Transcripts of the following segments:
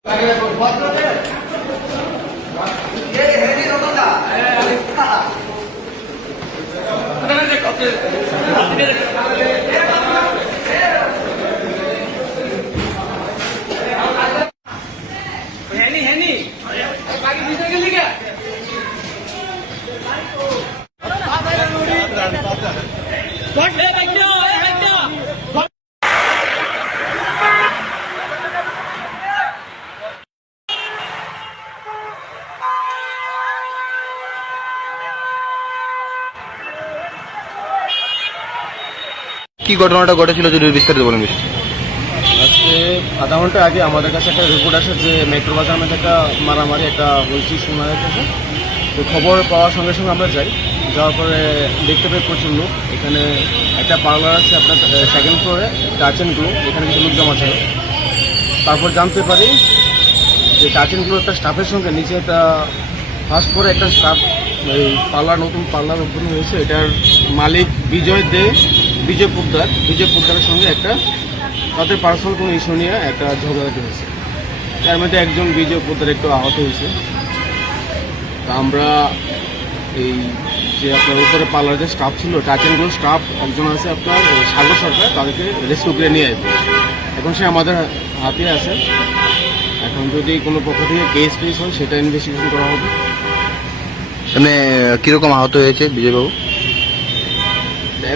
কি ঘটনাটা ঘটেছিল যদি বিস্তারিত বলেন। আজকে আধা ঘন্টা আগে আমাদের কাছে একটা রিপোর্ট আসে যে মেট্রো বাজার মধ্যে একটা মারামারি একটা হয়েছে শোনা যাচ্ছে। তো খবর পাওয়ার সঙ্গে সঙ্গে আমরা যাওয়ার পরে দেখতে পাই প্রচুর লোক। এখানে একটা পার্লার আছে আপনার সেকেন্ড ফ্লোরে টাচ অ্যান্ড গ্লো, এখানে কিছু লোক জমা ছিল। তারপর জানতে পারি যে টাচ অ্যান্ড গ্লো একটা স্টাফের সঙ্গে নিচে একটা ফার্স্ট ফ্লোরে একটা স্টাফ ওই নতুন পার্লার ওপেন হয়েছে, এটার মালিক বিজয় পোদ্দারের সঙ্গে একটা তাদের পার্সোনাল কোনো ইস্যু নিয়ে একটা ঝগড়াঝাটি হয়েছে। তার মধ্যে একজন বিজয় পোদ্দার একটু আহত হয়েছে। তা আমরা এই যে আপনার উপরে পার্লার যে স্টাফ ছিল, টাচ অ্যান্ড গ্লো স্টাফ একজন আছে আপনার সাগর সরকার, তাদেরকে রেস্কিউ করে নিয়ে আসবে। এখন সে আমাদের হাতে আছে। এখন যদি কোনো পক্ষ থেকে কেস হয় সেটা ইনভেস্টিগেশন করা হবে। মানে কিরকম আহত হয়েছে বিজয়বাবু?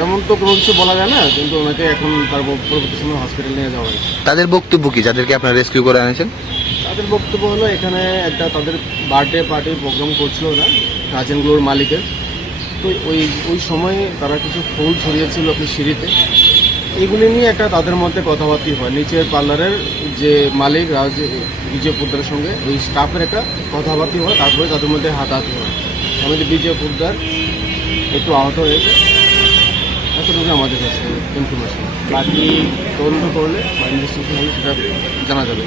এমন তো কোনো কিছু বলা যায় না, কিন্তু ওনাকে এখন তার পরবর্তী সময় হসপিটাল নিয়ে যাওয়া হয়েছে। তাদের বক্তব্য কি, যাদেরকে আপনারা রেস্কিউ করে আনেছেন? তাদের বক্তব্য হলো এখানে একটা তাদের বার্থডে পার্টির প্রোগ্রাম করছিল না টাচ অ্যান্ড গ্লোর মালিকের। তো ওই সময়ে তারা কিছু ফুল ছড়িয়েছিল আপনি সিঁড়িতে, এগুলি নিয়ে একটা তাদের মধ্যে কথাবার্তি হয়। নিচের পার্লারের যে মালিক বিজয় পোদ্দারের সঙ্গে ওই স্টাফের একটা কথাবার্তি হয়, তারপরে তাদের মধ্যে হাতাহাতি হয়। আমাদের বিজয় পোদ্দার একটু আহত হয়েছে, এতটুকু আমাদের কাছে ইনফরমেশন। বাকি তদন্ত করলে বা ইনভেস্টিগেশন হলে সেটা জানা যাবে।